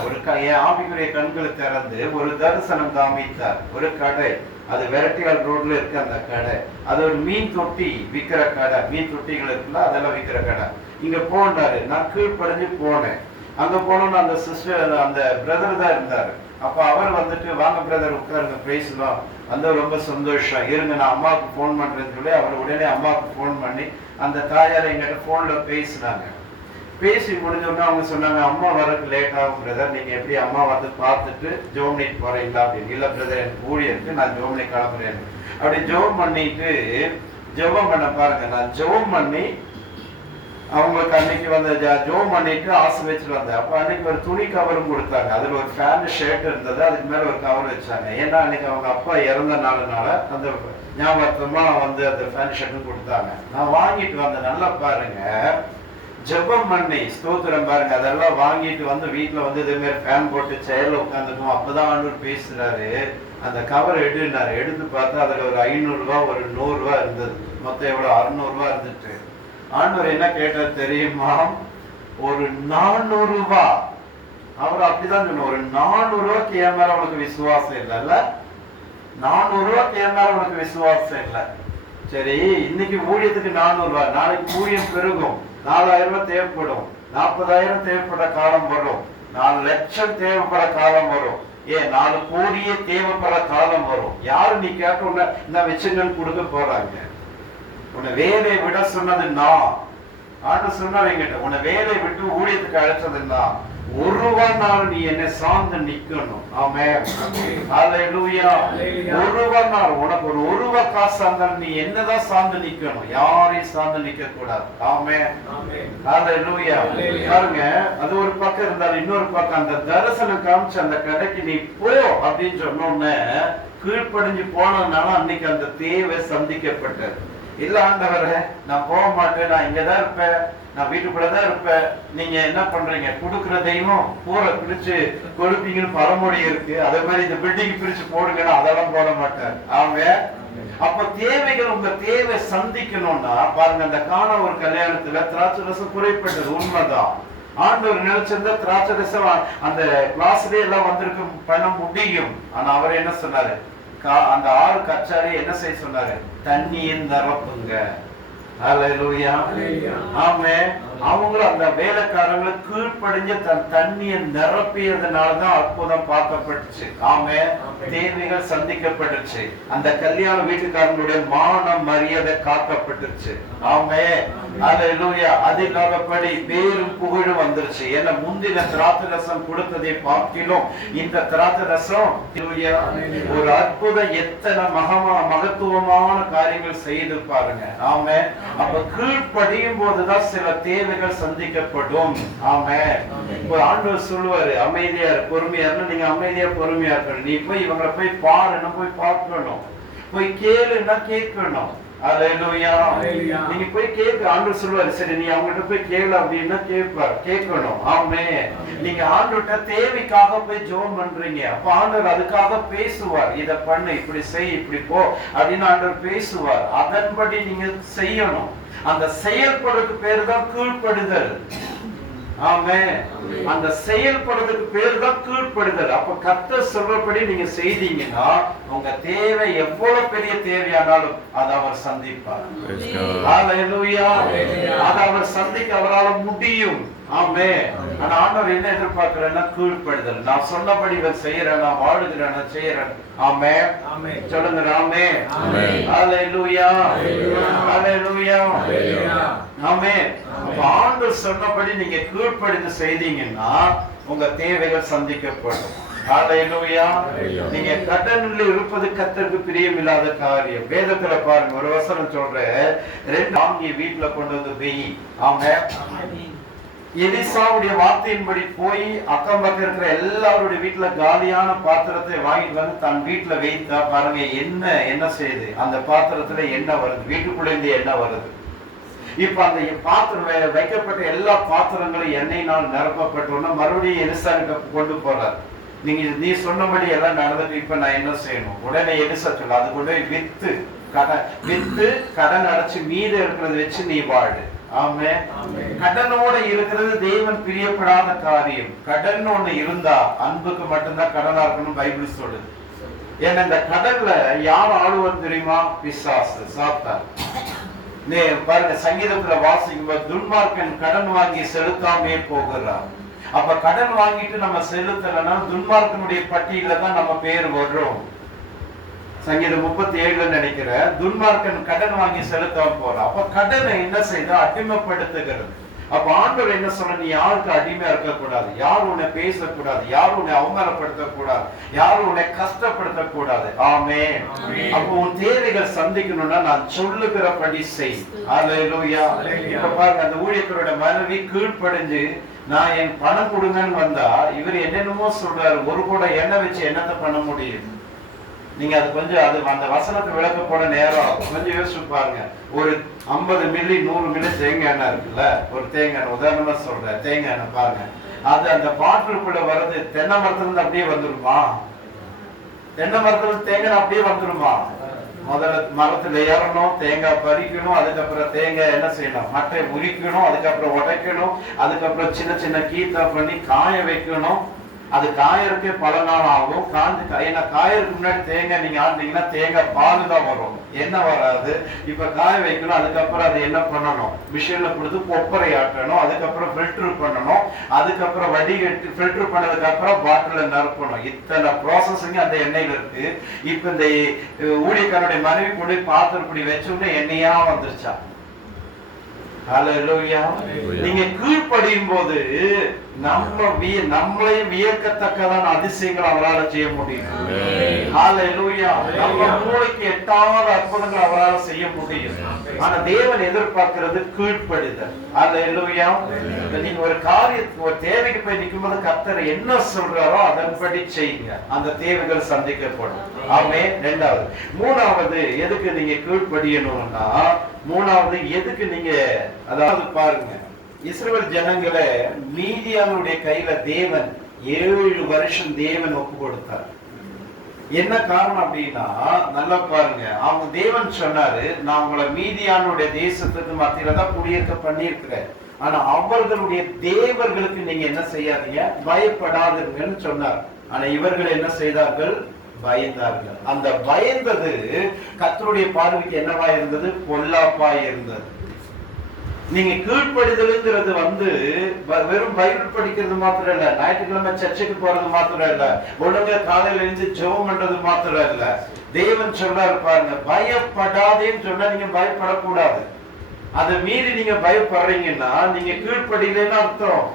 என் ஆவிக்குரிய கண்களை திறந்து ஒரு தரிசனம் காமித்தார். ஒரு கடை, அது வெரைட்டியால் ரோட்ல இருக்கு அந்த கடை, அது ஒரு மீன் தொட்டி விற்கிற கடை, மீன் தொட்டிகள் இருக்குல்ல அதெல்லாம் விற்கிற கடை. இங்க போனாரு, நான் கீழ்ப்படைஞ்சு போனேன். அங்க போனோம்னு அந்த சிஸ்டர், அந்த பிரதர் தான் இருந்தாரு. அப்ப அவர் வாங்க பிரதர் உட்காருங்க பேசலாம். ரொம்ப சந்தோஷம், இருங்க நான் அம்மாவுக்கு போன் பண்றேன்னு சொல்லி அவர் உடனே அம்மாவுக்கு போன் பண்ணி அந்த தாயார் எங்கிட்ட போன்ல பேசினாங்க. பேசி முடிஞ்சோடனே அவங்க சொன்னாங்க, அம்மா வரக்கு லேட் ஆகும் பிரதர், நீங்க எப்படி அம்மா பார்த்துட்டு ஜோம்னிக்கு போறீங்களா அப்படின்னு. இல்ல பிரதர் எனக்கு ஊழியம் இருக்கு, நான் ஜோம்னி கிளம்புறேன். அப்படி ஜெபம் பண்ணிட்டு ஜெபம் பண்ண பாருங்க, நான் ஜெபம் பண்ணி அவங்களுக்கு அன்னைக்கு ஜோம் பண்ணிட்டு ஆசை வச்சுட்டு வந்தேன். அப்ப அன்னைக்கு ஒரு துணி கவரும் கொடுத்தாங்க, அதுல ஒரு ஃபேண்ட் ஷர்ட் இருந்தது, அதுக்கு மேல ஒரு கவர் வச்சாங்க. ஏன்னா அன்னைக்கு அவங்க அப்பா இறந்த நாளுனால அந்த ஞாபகமா அந்த ஃபேண்ட் ஷர்ட்டும் கொடுத்தாங்க. நான் வாங்கிட்டு வந்தேன். நல்லா பாருங்க, ஜெபம் பண்ணி ஸ்தோத்திரம் பாருங்க, அதெல்லாம் வாங்கிட்டு வீட்டுல இதே மாதிரி ஃபேன் போட்டு சேர்ல உட்காந்துக்கும். அப்பதான் ஆண்டவர் பேசுறாரு, அந்த கவர் எடுனாரு. எடுத்து பார்த்தா அதுல ஒரு 500 ரூபாய் ஒரு 100 ரூபாய் இருந்தது. மொத்தம் எவ்வளவு 600 ரூபாய் இருந்துட்டு ஆண்டவர் என்ன கேட்டார் தெரியுமா? ஒரு 400 ரூபாய். அவர் அப்படிதான் சொன்னார், ஒரு 400 ரூபாய்க்கு என் மேல உனக்கு விசுவாசம் இல்லைல்ல, 400 ரூபாய்க்கு என் மேல உனக்கு விசுவாசம் இல்லை. சரி, இன்னைக்கு ஊழியத்துக்கு 400 ரூபாய், நாளைக்கு ஊழியம் பெருகும், 4000 ரூபாய் தேவைப்படும், 40,000 தேவைப்பட காலம் வரும், 4 லட்சம் தேவைப்பட காலம் வரும், 4 கோடியே தேவைப்பட காலம் வரும். யாரு நீ கேட்ட உடனே நான் வச்சுங்கன்னு கொடுக்க போறாங்க? உன்னை வேலையை விட சொன்னது நான். ஆண்டு சொன்னாங்க, உன்னை வேலையை விட்டு ஊழியத்துக்கு அழைச்சது நான். 1 ரூபாய்னாலும் நீ என்ன சார்ந்து நிக்கணும். ஆமென், ஹல்லேலூயா. 1 ரூபாய்னாலும் உனக்கு ஒரு 1 ரூபாய் காசு இருந்தாலும் நீ என்னதான் சார்ந்து நிக்கணும், யாரையும் சார்ந்து நிக்க கூடாது. ஆமென், ஹல்லேலூயா. பாருங்க, அது ஒரு பக்கம் இருந்தாலும் இன்னொரு பக்கம் அந்த தரிசனம் காமிச்சு அந்த கடைக்கு நீ போ அப்படின்னு சொன்னோன்னு கீழ்ப்படிஞ்சு போனதுனால அன்னைக்கு அந்த தேவை சந்திக்கப்பட்டது. இல்ல ஆண்டவரே நான் போக மாட்டேன், நான் இங்கதான் இருப்பேன், நான் வீட்டுக்குள்ளதான் இருப்பேன், நீங்க என்ன பண்றீங்க, கொடுக்கறதையும் பூரை பிரிச்சு கொடுப்பீங்கன்னு பழமொழி இருக்கு, அதே மாதிரி இந்த பில்டிங் பிரிச்சு போடுங்கன்னா அதெல்லாம் போட மாட்டேன். ஆமென். அப்ப தேவைகள், உங்க தேவை சந்திக்கணும்னா பாருங்க, அந்த காண ஒரு கல்யாணத்துல திராட்சை ரசம் குறைப்பட்டது உண்மைதான். ஆண்டவர் நினைச்சிருந்தா திராட்சை ரசம் அந்த கிளாஸ்லயே எல்லாம் வந்திருக்க பண்ண முடியும். ஆனா அவர் என்ன சொன்னாரு, அந்த 6 கச்சாரி என்ன செய்ய சொன்னாரு, தண்ணியின் நிரப்புங்க. ஹல்லேலூயா. ஆமென். அவங்களும் அந்த வேலைக்காரங்களை கீழ்ப்படிஞ்ச தன் தண்ணியை நிரப்பியதுனாலதான் அற்புதம் பார்க்கப்பட்டுச்சு. ஆமே, தேவைகள் சந்திக்கப்பட்டுச்சு. அந்த கல்யாண வீட்டுக்காரங்களுடைய மான மரியாதை காக்கப்பட்டுச்சு. ஆமே, அல்லேலூயா. அதிகாரப்படி பேரும் புகழும் வந்துருச்சு. ஏன்னா முந்தின திராட்சரசம் கொடுத்ததை பார்க்கிலும் இந்த திராட்சரசம் ஒரு அற்புதம், எத்தனை மகத்துவமான காரியங்கள் செய்து பாருங்க. ஆமே, அப்ப கீழ்ப்படியும் போதுதான் சில தேவைகள் சந்திக்கப்படும். ஆமே, ஆண்டவர் சொல்லுவாரு, அமைதியா பொறுமையா, நீங்க அமைதியா பொறுமையா இருக்கணும். நீ போய் இவங்களை போய் பாருன்னு போய் பார்க்கணும், போய் கேளுன்னா கேட்கணும். அல்லேலூயா. நீங்க போய் கேட்க ஆண்டவர் சொல்லுவாரு, சரி நீ அவங்ககிட்ட போய் கேளு அப்படின்னா கேட்கணும். ஆமே, நீங்க ஆண்டவர்கிட்ட தேவைக்காக போய் ஜெபம் பண்றீங்க, அப்ப ஆண்டவர் அதுக்காக பேசுவார். இத பண்ணு, இப்படி செய், இப்படி போ அப்படின்னு ஆண்டவர் பேசுவார். அதன்படி நீங்க செய்யணும். அந்த செயல்படுறதுக்கு பேரு தான் கீழ்ப்படுதல். ஆமே, அந்த செயல்படுறதுக்கு பேரு தான் கீழ்ப்படுதல். அப்ப கர்த்தர் சொல்றபடி நீங்க செய்தீங்கன்னா உங்க தேவை எவ்வளவு பெரிய தேவையானாலும் அதை அவர் சந்திப்பார். ஹல்லேலூயா. அதை அவர் சந்திக்க அவரால் முடியும். ஆமே, ஆனா ஆண்டவர் என்ன எதிர்பார்க்கிறேன்னா கீழ்ப்படுதல். நான் சொன்னபடி இவன் செய்யறேன், நான் வாழுகிறேன், நான் செய்யறேன். ஆமே, சொல்லுங்க. ஆமே, ஹல்லேலூயா, ஹல்லேலூயா. ஆமே, ஆண்டவர் சொன்னபடி நீங்க கீழ்ப்படிந்து செய்தீங்கன்னா உங்க தேவைகள் சந்திக்கப்படும். ஹல்லேலூயா. நீங்க கடனில் இருப்பது கர்த்தருக்கு பிரியமில்லாத காரியம். வேதத்துல பாருங்க, ஒரு வசனம் சொல்றேன், 2 வாங்கி வீட்டுல கொண்டு வந்து வெயி. ஆமே, எலிசாவுடைய வார்த்தையின்படி போய் அக்கம் பக்கம் இருக்கிற எல்லாருடைய வீட்டுல காலியான பாத்திரத்தை வாங்கிட்டு வந்து தன் வீட்டுல வைத்தா பாருங்க, என்ன செய்யுது, அந்த பாத்திரத்துல என்ன வருது, வீட்டுக்குள்ள இருந்து என்ன வருது. இப்ப அந்த பாத்திரம் வைக்கப்பட்ட எல்லா பாத்திரங்களும் எண்ணெயினால் நிரப்பப்பட்டோம்னா மறுபடியும் எலிசா கிட்ட கொண்டு போறாரு. நீ சொன்னபடி எல்லாம் நடந்தது, இப்ப நான் என்ன செய்யணும்? உடனே எலிசா சொல்ல, அது கொண்டு வித்து கடன் அடைச்சு மீது இருக்கிறத வச்சு நீ வாழு. ஆமே, கடனோட இருக்கிறது தேவன் பிரியப்படாத காரியம். கடன் ஒண்ணு இருந்தா அன்புக்கு மட்டும்தான் கடனா இருக்கணும் பைபிள் சொல்லுது. ஏன்னா இந்த கடன்ல யார் ஆளுவது தெரியுமா? பிசாசு, சாத்தான். பாருங்க, சங்கீதத்துல வாசிக்கும், துன்மார்க்கன் கடன் வாங்கி செலுத்தாமே போகிறார். அப்ப கடன் வாங்கிட்டு நம்ம செலுத்தலைன்னா துன்மார்க்கனுடைய பட்டியல தான் நம்ம பேர் வர்றோம். சங்கீதம் 37 நினைக்கிற, துன்மார்க்கன் கடன் வாங்கி செலுத்தாம போறான். அப்ப கடனை என்ன செய்த? அடிமைப்படுத்துகிறது. அப்ப ஆண்டவர் என்ன சொல்ற, நீ யாருக்கு அடிமையா இருக்க கூடாது, யாரும் உன்னை பேசக்கூடாது, யாரும் உன்னை அவமானப்படுத்த கூடாது, யாரும் உன்னை கஷ்டப்படுத்த கூடாது. ஆமே, அப்ப உன் தேவைகள் சந்திக்கணும்னா நான் சொல்லுகிறபடி செய். அல்லேலூயா. இப்ப பாருங்க, அந்த ஊழியர்களோட மனைவி கீழ்ப்படிஞ்சு நான் என் பணம் கொடுங்கன்னு வந்தா இவர் என்னென்னமோ சொல்றாரு. ஒரு கூட எண்ணெய் வச்சு என்னத்தை பண்ண முடியும்? நீங்க அது கொஞ்சம் அந்த வசனத்தை விளக்க போட நேரம் கொஞ்சம் யோசிச்சு பாருங்க. ஒரு 50 மில்லி 100 மில்லி தேங்காய் எண்ணெய் இருக்குல்ல, ஒரு தேங்காய் எண்ணெய் உதாரணமா சொல்றேன், தேங்காய் எண்ணெய் பாருங்க, அது அந்த பாட்டிலுக்குள்ள வருது. தென்னை மரத்துல இருந்து அப்படியே வந்துருமா? தென்னை மரத்துல தேங்காய் அப்படியே வந்துருமா? முதல்ல மரத்துல ஏறணும், தேங்காய் பறிக்கணும், அதுக்கப்புறம் தேங்காய் என்ன செய்யணும்? மட்டை உரிக்கணும், அதுக்கப்புறம் உடைக்கணும், அதுக்கப்புறம் சின்ன சின்ன கீத்தா பண்ணி காய வைக்கணும். அது காயறதுக்கே பல நாள் ஆகும். ஏன்னா காயறதுக்கு முன்னாடி தேங்காய் நீங்க ஆட்டினீங்கன்னா தேங்காய் பால் தான் வரும், எண்ணெய் வராது. இப்ப காய வைக்கணும், அதுக்கப்புறம் அது என்ன பண்ணணும்? மிஷின்ல கொடுத்து கொப்பரை ஆட்டணும், அதுக்கப்புறம் ஃபில்டர் பண்ணணும், அதுக்கப்புறம் வடிகட்டி ஃபில்டர் பண்ணதுக்கு அப்புறம் பாட்டில நிரப்பணும். இத்தனை ப்ராசஸிங் அந்த எண்ணெயில இருக்கு. இப்ப இந்த ஊழியக்காரனுடைய மனைவி கொண்டு பாத்திரப்படி வச்சோம்னா எண்ணெயா வந்துருச்சா? ஹல்லேலூயா. நீங்க கீழ்ப்படியும் போது நம்மளையும் வியக்கத்தக்கதான அதிசயங்கள் அவரால் செய்ய முடியும். ஹல்லேலூயா. நம்ம மூளைக்கு எட்டாத அற்புதங்கள் அவரால் செய்ய முடியும். ஆனா தேவன் எதிர்பார்க்கிறது கீழ்ப்படிதல். ஹல்லேலூயா. நீங்க ஒரு ஒரு தேவைக்கு போய் நிக்கும்போது கர்த்தர் என்ன சொல்றாரோ அதன்படி செய்யுங்க, அந்த தேவைகள் சந்திக்கப்படும். ஆமே. 2வது. 3வது எதுக்கு நீங்க கீழ்ப்படியணும்னா, 3வது எதுக்கு நீங்க, அதாவது பாருங்க, இஸ்ரவேல் ஜனங்களை மீதியானுடைய கையில தேவன் 7 வருஷம் தேவன் ஒப்பு கொடுத்தார். என்ன காரணம் அப்படின்னா, நல்லா பாருங்க, அவங்க தேவன் சொன்னாரு, நான் உங்களை மீதியானுடைய தேசத்துக்கு மத்தியில தான் குடியிருக்க பண்ணியிருக்கிறேன். ஆனா அவர்களுடைய தேவர்களுக்கு நீங்க என்ன செய்யாதீங்க, பயப்படாதீங்கன்னு சொன்னார். ஆனா இவர்கள் என்ன செய்தார்கள்? பயந்தார்கள். அந்த பயந்தது கர்த்தருடைய பார்வைக்கு என்னவா இருந்தது? பொல்லாப்பா இருந்தது. நீங்க கீழ்ப்படிதலுங்கிறது வெறும் பைபிள் படிக்கிறது மாத்திரம் இல்ல, ஞாயிற்றுக்கிழமை சர்ச்சுக்கு போறது மாத்திரம் இல்ல, ஒழுங்கா காலையில இருந்து ஜெபம் பண்றது மாத்திரம் இல்ல. தேவன் சொல்றாரு பாருங்க, பயப்படாதேன்னு சொன்னா நீங்க பயப்படக்கூடாது. அதை மீறி நீங்க பயப்படுறீங்கன்னா நீங்க கீழ்ப்படியலன்னு அர்த்தம்.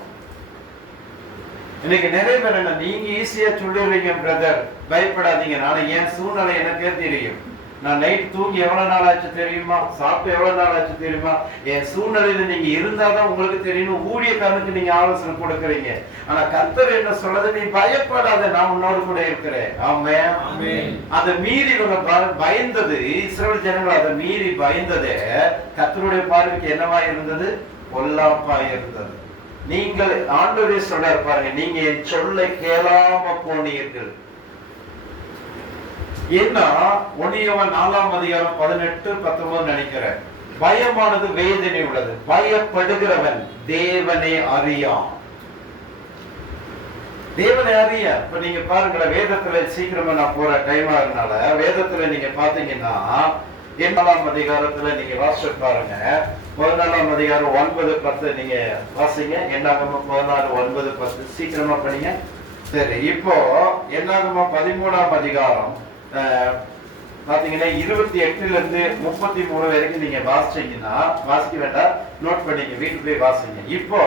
இன்னைக்கு நிறைய பேர் என்ன, நீங்க ஈஸியா சொல்லிடுறீங்க பிரதர் பயப்படாதீங்க, நாளை என் சூழ்நிலை எனக்கே தெரியும், நான் நைட் தூங்கி எவ்வளவு நாள் ஆச்சு தெரியுமா, சாப்பிட்டு எவ்வளவு நாள் ஆச்சு தெரியுமா, என் சூழ்நிலையில நீங்க இருந்தாதான் உங்களுக்கு தெரியும். ஊழியக்காரனுக்கு நீங்க ஆலோசனை கொடுக்கறீங்க. ஆனா கர்த்தர் என்ன சொல்றது, நீ பயப்படாத, நான் உன்னோடு கூட இருக்கிறேன். ஆமென். அதை மீறி இவங்க பயந்தது, இஸ்ரவேல் ஜனங்கள் அதை மீறி பயந்ததே கர்த்தருடைய பார்வைக்கு என்னவா இருந்தது, பொல்லாப்பா இருந்தது. நீங்கள் ஆண்டவரே சொல்றாரு பாருங்க, நீங்க என் சொல்லை கேளாம போனீர்கள். ஏன்னா 4:18-19 நினைக்கிறேன், பயமானது வேதனை உள்ளது, பயப்படுகிறவன் தேவனை அறியான். தேவனை அறிய. இப்ப நீங்க பாருங்களேன், வேதத்துல சீக்கிரமா நான் போற டைமா இருந்தனால வேதத்துல நீங்க பாத்தீங்கன்னா 8ஆம் அதிகாரத்துல நீங்க வாசிச்சு பாருங்க. 14ஆம் அதிகாரம் 9-10 நீங்க வாசிங்க. என்னாகமம் 14:9-10 சீக்கிரமா படிங்க. சரி, இப்போ என்னாகமம் 13ஆம் அதிகாரம் பாத்தீங்கன்னா 28-33 வரைக்கும் நீங்க வாசிச்சீங்கன்னா, வாசிக்க வேண்டாம், நோட் பண்ணீங்க, வீட்டுக்கு போய் வாசிங்க. இப்போ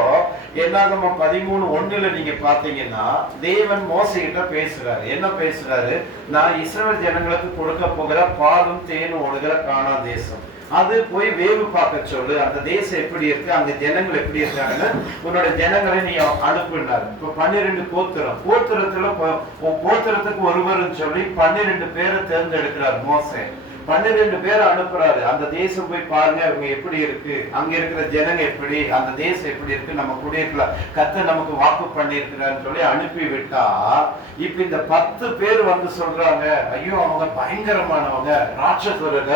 என்னாகமம் 13:1 நீங்க பாத்தீங்கன்னா தேவன் மோசேகிட்ட பேசுறாரு. என்ன பேசுறாரு, நான் இஸ்ரவேல் ஜனங்களுக்கு கொடுக்க போகிற பாலும் தேனும் ஓடுகிற கானான் தேசம், அது போய் வேவு பார்க்க சொல்லு, அந்த தேசம் எப்படி இருக்கு, அங்க ஜனங்கள் எப்படி இருக்காங்கன்னு உன்னோட ஜனங்களை நீ அனுப்புனாரு. இப்ப 12 கோத்திரத்துல கோத்திரத்துக்கு ஒருவர்னு சொல்லி 12 பேரை தேர்ந்தெடுக்கிறார் மோசே. 12 பேரை அனுப்புறாரு. அந்த தேசம் போய் பாருங்க, அவங்க எப்படி இருக்கு, அங்க இருக்கிற ஜனங்க எப்படி, அந்த தேசம் எப்படி இருக்கு, நம்ம குடியிருக்கலாம், கர்த்தர் நமக்கு வாக்கு பண்ணி இருக்கிறான்னு சொல்லி அனுப்பி விட்டா, இப்ப இந்த 10 பேர் வந்து சொல்றாங்க, ஐயோ அவங்க பயங்கரமானவங்க, ராட்சசருங்க,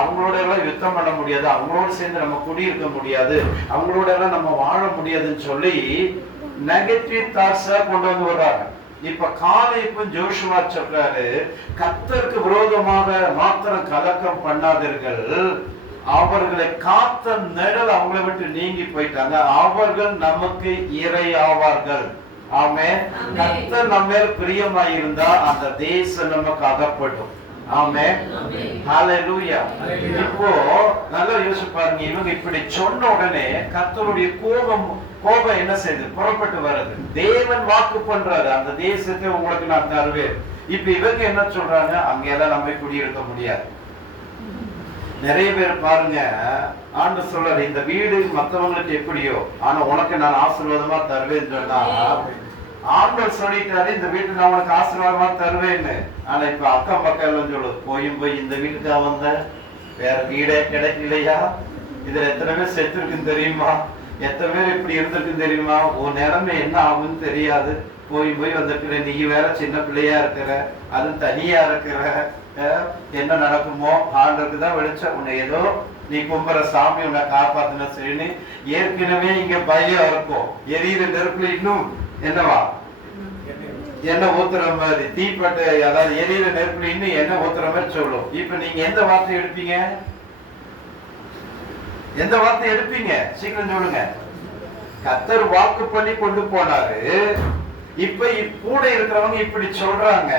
அவங்களோட எல்லாம் யுத்தம் பண்ண முடியாது, அவங்களோட சேர்ந்து நம்ம குடியிருக்க முடியாது, அவங்களோட எல்லாம் நம்ம வாழ முடியாதுன்னு சொல்லி நெகட்டிவ் தாட்ஸா கொண்டு வந்து வர்றாங்க. இப்ப காலேபும் ஜோஷுவா சொல்றாரு, கர்த்தருக்கு விரோதமாக மாத்திரம் கலக்கம் பண்ணாதீர்கள், அவர்களை காத்த நிழல் அவங்களை விட்டு நீங்கி போயிட்டாங்க, அவர்கள் நமக்கு இறை ஆவார்கள். ஆமென். கர்த்தர் நம்ம மேல் பிரியமாய் இருந்தா அந்த தேசம் நமக்கு அகப்படும். ஆமென். ஹல்லேலூயா. இப்போ நல்லா யோசிச்சு பாருங்க, இவங்க இப்படி சொன்ன உடனே கர்த்தருடைய கோபம் என்ன செய்யுது, புறப்பட்டு வருது. தேவன் வாக்கு பண்றாரு, அந்த தேசத்தை உங்களுக்கு நான் தருவேன். இப்ப இவங்க என்ன சொல்றாங்க, அங்க எல்லாம் நம்ம குடியிருக்க முடியாது. நிறைய பேர் பாருங்க, ஆண்டு சொல்றாரு, இந்த வீடு மத்தவங்களுக்கு எப்படியோ, ஆனா உனக்கு நான் ஆசீர்வாதமா தருவேன்னு சொன்னா, ஆண்டவர் சொல்லிட்டாரு இந்த வீட்டு நான் உனக்கு ஆசீர்வாதமா தருவேன்னு. ஆனா இப்ப அக்கம் பக்கம் எல்லாம் சொல்லு, போய் இந்த வீட்டுக்கு வந்த வேற வீடே கிடைக்கலையா, இதுல எத்தனை பேர் செத்து இருக்குன்னு தெரியுமா, எத்தனை பேர் இப்படி இருந்திருக்குன்னு தெரியுமா, உன் நிலைமை என்ன ஆகுன்னு தெரியாது, போய் வந்திருக்கிற, நீ வேற சின்ன பிள்ளையா இருக்கிற, அது தனியா இருக்கிற, என்ன நடக்குமோ ஆண்டவருக்கு தான் வெளிச்சம், உன்னை ஏதோ நீ கும்புற சாமி உன்னை காப்பாத்தின சரின்னு ஏற்கனவே இங்க பயம் இருக்கும். எரியிற நெருப்புல இன்னும் என்னவா என்ன ஊத்துற மாதிரி, தீப்பட்டு, அதாவது எரியிற நெருப்புல இன்னும் என்ன ஊத்துற மாதிரி சொல்லும். இப்ப நீங்க எந்த வார்த்தை எடுப்பீங்க, எந்த வார்த்தை எடுப்பீங்க, சீக்கிரம் சொல்லுங்க. கர்த்தர் வாக்கு பண்ணி கொண்டு போனாரு, இப்ப கூட இருக்கிறவங்க இப்படி சொல்றாங்க,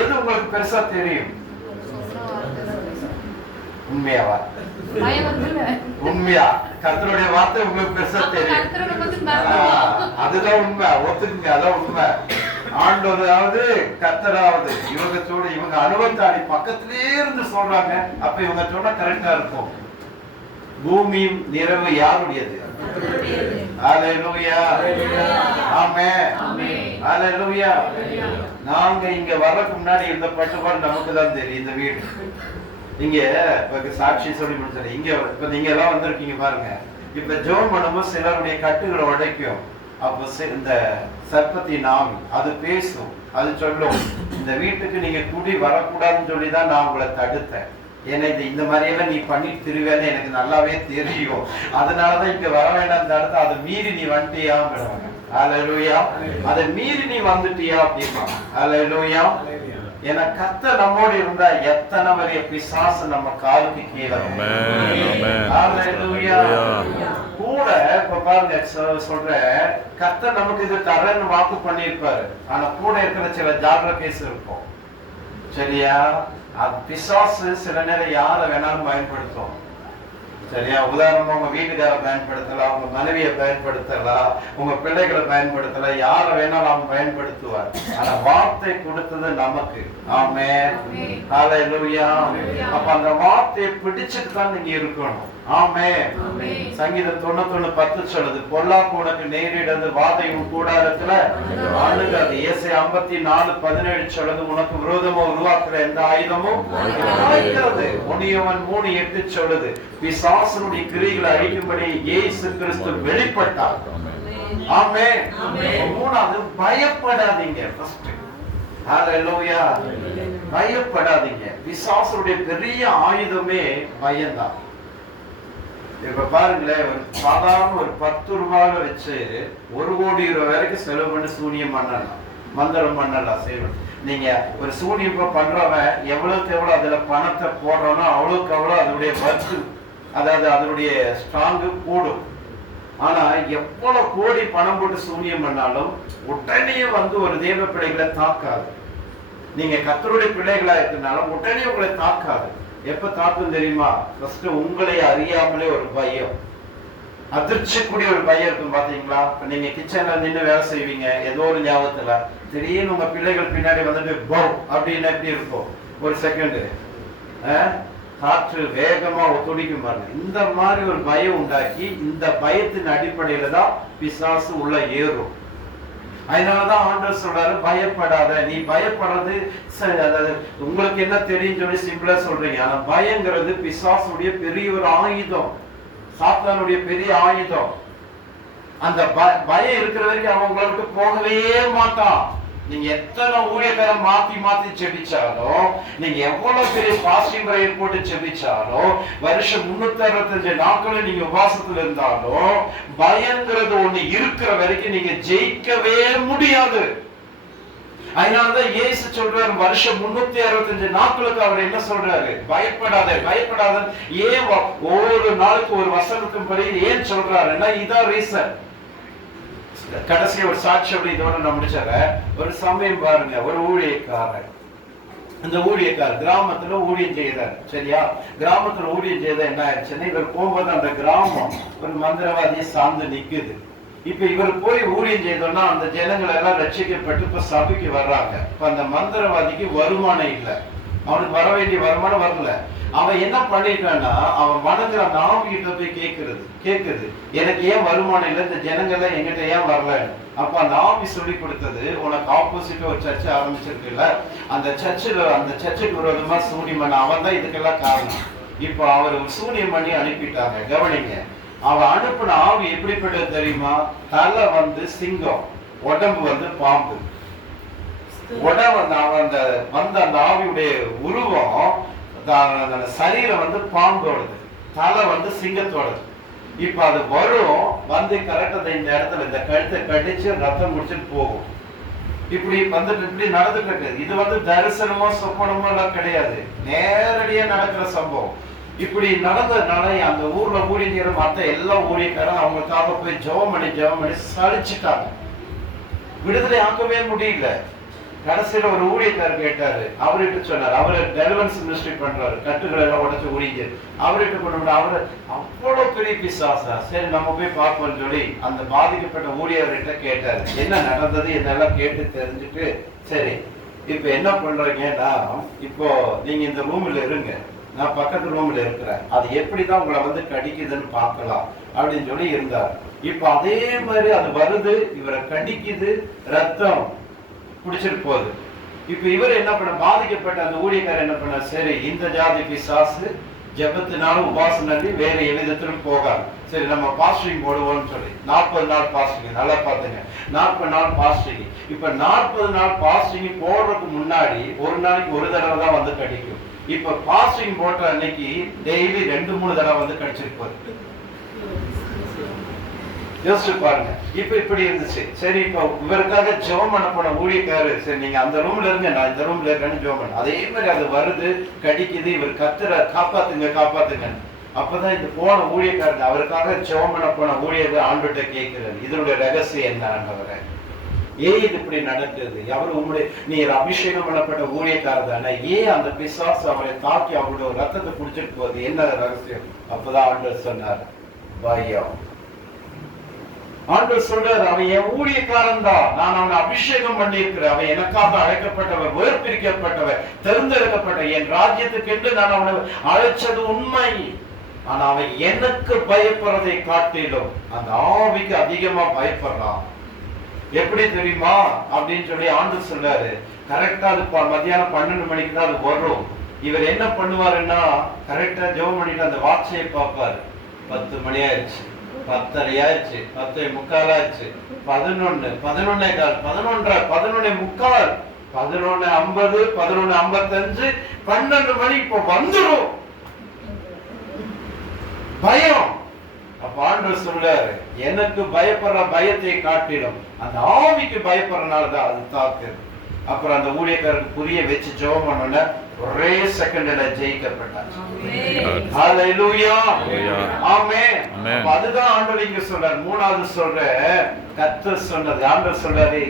எது உங்களுக்கு பெருசா தெரியும், உண்மையாவா, உண்மையா கர்த்தருடைய வார்த்தை உங்களுக்கு பெருசா தெரியும், அதுதான் உண்மை, ஒத்துக்குங்க, அதான் உண்மை. ஆண்டவராவது கர்த்தராவது இவங்க அனுபவத்தாடி பக்கத்திலே இருந்து சொல்றாங்க, அப்ப இவங்க சொன்னா கரெக்டா இருக்கும். பூமியும் நிறைவு யாருடையது, ஹல்லேலூயா, ஆமென், ஹல்லேலூயா. நாங்க இங்க வரதுக்கு முன்னாடி இந்த பட்டுப்பாடு நமக்கு தான் தெரியும். இந்த வீடு இங்க இப்ப சாட்சி சொல்லி முடிச்சாரு, இங்க இப்ப நீங்க எல்லாம் வந்திருக்கீங்க பாருங்க. இப்ப ஜோம் பண்ணும்போது சிலருடைய கட்டுகளை உடைக்கும், அப்ப இந்த சர்ப்பத்தின் ஆவி அது பேசும், அது சொல்லும், இந்த வீட்டுக்கு நீங்க குடி வரக்கூடாதுன்னு சொல்லிதான் நான் உங்களை தடுத்தேன், ஏன்னா இந்த மாதிரி எல்லாம் நீ பண்ணிட்டு திருவேன்னு எனக்கு நல்லாவே தெரியும், அதனாலதான் இங்க வர வேண்டாம் தடுத்த, அதை மீறி நீ வந்துட்டியா, ஹல்லேலூயா, அதை மீறி நீ வந்துட்டியா அப்படின்னா, ஹல்லேலூயா. ஏன்னா கர்த்தர் நம்மோடு இருந்தா எத்தனை வரைய பிசாசு நம்ம காலுக்கு கீழே. ஹல்லேலூயா. கூட இப்ப பாருங்க சொல்ற கர்த்தர் நமக்கு இது தரேன்னு வாக்கு பண்ணியிருப்பாரு. ஆனா கூட இருக்கிற சில ஜாகிர கேஸ் இருக்கும். சரியா? அது பிசாசு சில நேரம் யாரை வேணாலும் பயன்படுத்தும். சரியா? உதாரணமா உங்க வீட்டுக்கார பயன்படுத்தலாம், உங்க மனைவியை பயன்படுத்தலாம், உங்க பிள்ளைகளை பயன்படுத்தலாம், யாரை வேணாலும் அவன் பயன்படுத்துவார். ஆனா வார்த்தை கொடுத்தது நமக்கு. ஆமென். ஹல்லேலூயா. அப்ப அந்த வார்த்தையை பிடிச்சிட்டு தான் நீங்க இருக்கணும். ஆமென். சங்கீதம் 91:10 சொல்லுது, பொல்லாப்பு உனக்கு நேரிடது, வாதை உன் கூடாரத்துல அணுகாது. ஏசாயா 54:17 சொல்லுது, உனக்கு விரோதமா உருவாக்குற எந்த ஆயுதமும் வாய்க்காது. உன்னியவன் 3:8 சொல்லுது, பிசாசனுடைய கிரியைகளை அழிக்கும்படி இயேசு கிறிஸ்து வெளிப்பட்டார். ஆமென். மூணாவது, பயப்படாதீங்க. ஃபர்ஸ்ட் ஹல்லேலூயா. பயப்படாதீங்க. பிசாசனுடைய பெரிய ஆயுதமே பயம்தான். இப்ப பாருங்களேன், ஒரு சாதாரண ஒரு 10 ரூபாய் வச்சு 1 கோடி ரூபாய் வரைக்கும் செலவு பண்ணி சூனியம் பண்ணலாம், மந்திரம் பண்ணலாம், செய்யணும். நீங்க ஒரு சூனியம் பண்றவன் எவ்வளவுக்கு எவ்வளவு அதுல பணத்தை போடுறோம்னா அவ்வளவுக்கு அவ்வளவு அதனுடைய வர்க்கு, அதாவது அதனுடைய ஸ்ட்ராங்கு கூடும். ஆனா எவ்வளவு கோடி பணம் போட்டு சூனியம் பண்ணாலும் உடனே ஒரு தேவ பிள்ளைகளை தாக்காது. நீங்க கர்த்தருடைய பிள்ளைகளா இருக்கனாலும் உடனே உங்களை தாக்காது. எப்ப தாக்கும் தெரியுமா? ஃபர்ஸ்ட் உங்களை அறியாமலே ஒரு பயம், அதிர்ச்சிக்கூடிய ஒரு பயம் இருக்கும். பாத்தீங்களா? நீங்க கிச்சன்ல நின்று வேலை செய்வீங்க, ஏதோ ஒரு ஞாபகத்துல திடீர்னு உங்க பிள்ளைகள் பின்னாடி வந்துட்டு போ அப்படின்னு எப்படி இருக்கும்? ஒரு செகண்ட் காற்று வேகமா துடிக்கும் பாருங்க. இந்த மாதிரி ஒரு பயம் உண்டாக்கி, இந்த பயத்தின் அடிப்படையில தான் பிசாசு உள்ள ஏறும். அதனாலதான் ஆண்டவர் சொல்றாரு, பயப்படாத. நீ பயப்படுறது உங்களுக்கு என்ன தெரியும் சொல்லி சிம்பிளா சொல்றீங்க. ஆனா பயங்கிறது பிசாசுடைய பெரிய ஒரு ஆயுதம், சாத்தானுடைய பெரிய ஆயுதம். அந்த பயம் இருக்கிற வரைக்கும் அவன் உங்களை விட்டு போகவே மாட்டான். நீங்க எத்தனை ஊழியக்காரன் மாத்தி மாத்தி செபிச்சாலும், நீங்க எவ்வளவு பெரிய பாசிட்டிவ் பிரேயர் போட்டு செபிச்சாலும், வருஷம் 365 நாட்களும் நீங்க உபாசத்துல இருந்தாலும், பயங்கிறது ஒண்ணு இருக்கிற வரைக்கும் நீங்க ஜெயிக்கவே முடியாது. அதனாலதான் இயேசு சொல்றாரு, வருஷம் 365 நாட்களுக்கு அவர் என்ன சொல்றாரு? பயப்படாத, பயப்படாத. ஏன் ஒவ்வொரு நாளுக்கு ஒரு வசனத்தின் படி ஏன் சொல்றாருன்னா இதான் ரீசன். கடைசி ஒரு சாட்சி இதோட நான் முடிச்சார. ஒரு சமயம் பாருங்க, ஒரு ஊழியக்காரர், இந்த ஊழியக்காரர் கிராமத்துல ஊழியம் செய்தார். சரியா? கிராமத்துல ஊழியம் செய்த என்ன ஆயிடுச்சுன்னா, இவர் போகும்போது அந்த கிராமம் ஒரு மந்திரவாதியை சார்ந்து நிக்குது. இப்ப இவர் போய் ஊழியம் செய்தோம்னா அந்த ஜனங்கள் எல்லாம் ரட்சிக்கப்பட்டு இப்ப சபைக்கு வர்றாங்க. இப்ப அந்த மந்திரவாதிக்கு வருமானம் இல்லை, அவனுக்கு வர வேண்டிய வருமானம் வரல. அவன் என்ன பண்ணிட்டான்னா, அவன் வணங்குற அந்த ஆவிகிட்ட போய் கேக்குது, எனக்கு ஏன் வருமானம் இல்லை, இந்த ஜனங்கள்லாம் எங்கிட்ட ஏன் வரலன்னு. அப்ப அந்த ஆவி சொல்லி கொடுத்தது, உனக்கு ஆப்போசிட்டா ஒரு சர்ச்சை ஆரம்பிச்சிருக்குல்ல, அந்த சர்ச்சுக்கு விரோதமா சூனியம் பண்ண அவன் தான் இதுக்கெல்லாம் காரணம். இப்ப அவர் சூனியம் பண்ணி அனுப்பிட்டாங்க. கவனிங்க, அவன் அனுப்பின ஆவி எப்படிப்பட்டது தெரியுமா? தலை சிங்கம், உடம்பு பாம்பு. அந்த ஆவியுடைய உருவம், சரீரம் பாம்போடது, தலை சிங்கத்தோடது. இப்ப அது வரும் கரெக்டா இந்த இடத்துல இந்த கழுத்தை கடிச்சு ரத்தம் முடிச்சுட்டு போகும். இப்படி இப்படி நடந்துட்டு இருக்கு. இது தரிசனமோ சொப்பனமோ எல்லாம் கிடையாது, நேரடியா நடக்கிற சம்பவம். இப்படி நடந்ததுனால அந்த ஊர்ல ஊழியர் மற்ற எல்லா ஊழியக்காரும் அவங்களுக்காக போய் ஜெபம் பண்ணி சலிச்சுட்டாங்க. விடுதலை ஆக்கவே முடியல. கடைசியில ஒரு ஊழியக்காரர் கேட்டாரு, அவர்கிட்ட சொன்னார், அவரு டெலிவரன்ஸ் மினிஸ்ட்ரி பண்றாரு, கட்டுகளை எல்லாம் உடச்சு ஊழியர். அவர்கிட்ட கொண்டு அவரு அவ்வளவு பெரிய பிசாசா, சரி நம்ம போய் பார்ப்போம்னு சொல்லி அந்த பாதிக்கப்பட்ட ஊழியர்கிட்ட கேட்டாரு, என்ன நடந்தது என்னெல்லாம் கேட்டு தெரிஞ்சுட்டு, சரி இப்ப என்ன பண்றீங்கன்னா, இப்போ நீங்க இந்த ரூம்ல இருங்க, நான் பக்கத்து ரூம்ல இருக்கிறேன், அது எப்படிதான் உங்களை கடிக்குதுன்னு பார்க்கலாம் அப்படின்னு சொல்லி இருந்தார். இப்ப அதே மாதிரி அது வருது, இவரை கடிக்குது, ரத்தம் குடிச்சிட்டு போகுது. இப்ப இவர் என்ன பண்ண, பாதிக்கப்பட்ட அந்த ஊழியக்காரர் என்ன பண்ண, சரி இந்த ஜாதி பிசாசு ஜெபத்தினாலும் உபாசனாலே வேற எவ்விதத்திலும் போகாது, சரி நம்ம பாஸ்டிங் போடுவோம்னு சொல்லி 40 நாள் பாஸ்டிங். நல்லா பாத்துங்க, 40 நாள் பாஸ்டிங். இப்ப 40 நாள் பாஸ்டிங் போடுறதுக்கு முன்னாடி ஒரு நாளைக்கு ஒரு தடவை தான் கடிக்கும். இப்ப பாஸ்டிங் போட்ட அன்னைக்கு டெய்லி 2-3 தடவை கடிச்சிட்டு போகுது. யோசிச்சு பாருங்க. இப்ப இப்படி இருந்துச்சு. சரி, இப்ப இவருக்காக ஜெபம் பண்ண போன ஊழியக்காரு, சரி நீங்க அந்த ரூம்ல இருங்க, நான் இந்த ரூம்ல இருக்கேன்னு ஜெபம் பண்ண. அதே மாதிரி அது வருது, கடிக்குது, இவர் கத்துற, காப்பாத்துங்க காப்பாத்துங்க. அப்பதான் இந்த போன ஊழியக்காரங்க அவருக்காக ஜெபம் பண்ண போன ஊழியர்கள் ஆண்டவர்கிட்ட கேட்கிறாரு, இதனுடைய ரகசியம் என்ன ஆண்டவரே, ஏன் இது இப்படி நடக்குது, அவர் உங்களுடைய நீர் அபிஷேகம் பண்ணப்பட்ட ஊழியக்காரர் தானே, ஏன் அந்த பிசாசு அவரை தாக்கி அவருடைய ரத்தத்தை குடிச்சிட்டு போகுது, என்ன ரகசியம்? அப்பதான் ஆண்டவர் சொன்னார், பயம். ஆண்டவர் சொல்றாரு, அவன் என் ஊழியக்காரன் தான், நான் அவனை அபிஷேகம் பண்ணி இருக்கிறேன், அவன் எனக்காக அழைக்கப்பட்டவர், வேர்பிரிக்கப்பட்டவர், தேர்ந்தெடுக்கப்பட்ட என் ராஜ்யத்துக்கு என்று நான் அவனை அழைச்சது உண்மை. ஆனா அவன் எனக்கு பயப்படுறதை காட்டிலும் அந்த ஆவிக்கு அதிகமா பயப்படுறான். எப்படி தெரியுமா அப்படின்னு சொல்லி ஆண்டவர் சொல்றாரு, கரெக்டா அது மத்தியானம் 12 மணிக்கு தான் அது வரும். இவர் என்ன பண்ணுவாருன்னா, கரெக்டா ஜெபம் பண்ணிட்டு அந்த வாட்சையை பார்ப்பாரு, 10 மணி ஆயிடுச்சு, 10:30 ஆயிடுச்சு, 10:45 ஆயிடுச்சு, 11, 11:15, 11:30, 11:45, 11:50, 11:55, 12 மணி இப்போ வந்துடும். பயம். அப்ப ஆண்டவர் சொல்றாரு, எனக்கு பயப்படுற பயத்தை காட்டிலும் அந்த ஆவிக்கு பயப்படுறதுனாலதான் அது தாக்குது. அப்புறம் அந்த ஊழியக்காரருக்கு புரிய வச்சு ஜெபம் பண்ணோம்னா ஒரே செகண்ட்ல ஜெயிக்கப்பட்டார். ஹல்லேலூயா, ஆமென். அதுதான் ஆண்டவர் இங்க சொல்றார். மூணாவது சொல்ற கர்த்தர் சொன்னது, ஆண்டவர் சொல்றாரு,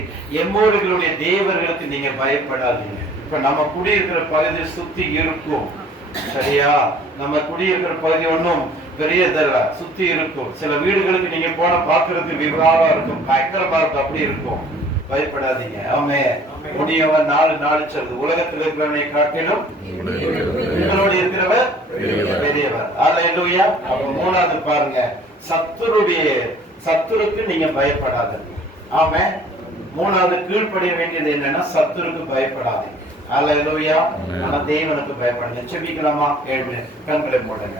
எம்மோடுகளுடைய தேவர்களுக்கு நீங்க பயப்படாதீங்க. இப்ப நம்ம குடியிருக்கிற பகுதி சுத்தி இருக்கும், சரியா? நம்ம குடியிருக்கிற பகுதி ஒன்றும் பெரியதல்ல, சுத்தி இருக்கும். சில வீடுகளுக்கு நீங்க போன பாக்குறதுக்கு விவகாரம் இருக்கும், பயங்கரமா இருக்கும், அப்படி இருக்கும். பயப்படாதீங்க. ஆமென். முடியவன் 4 சொல்றது, உலகத்தில் இருக்கிறவனை காட்டிலும் உங்களோடு இருக்கிறவர் பெரியவர். ஹல்லேலூயா. அப்ப மூணாவது பாருங்க, சத்துருக்கு நீங்க பயப்படாதீங்க. ஆமென். மூணாவது கீழ்ப்படிய வேண்டியது என்னன்னா, சத்துருக்கு பயப்படாதீங்க. ஹல்லேலூயா. ஆனா தேவனுக்கு பயப்படுங்க. செபிக்கலாமா? 7 கண்களை மூடுங்க.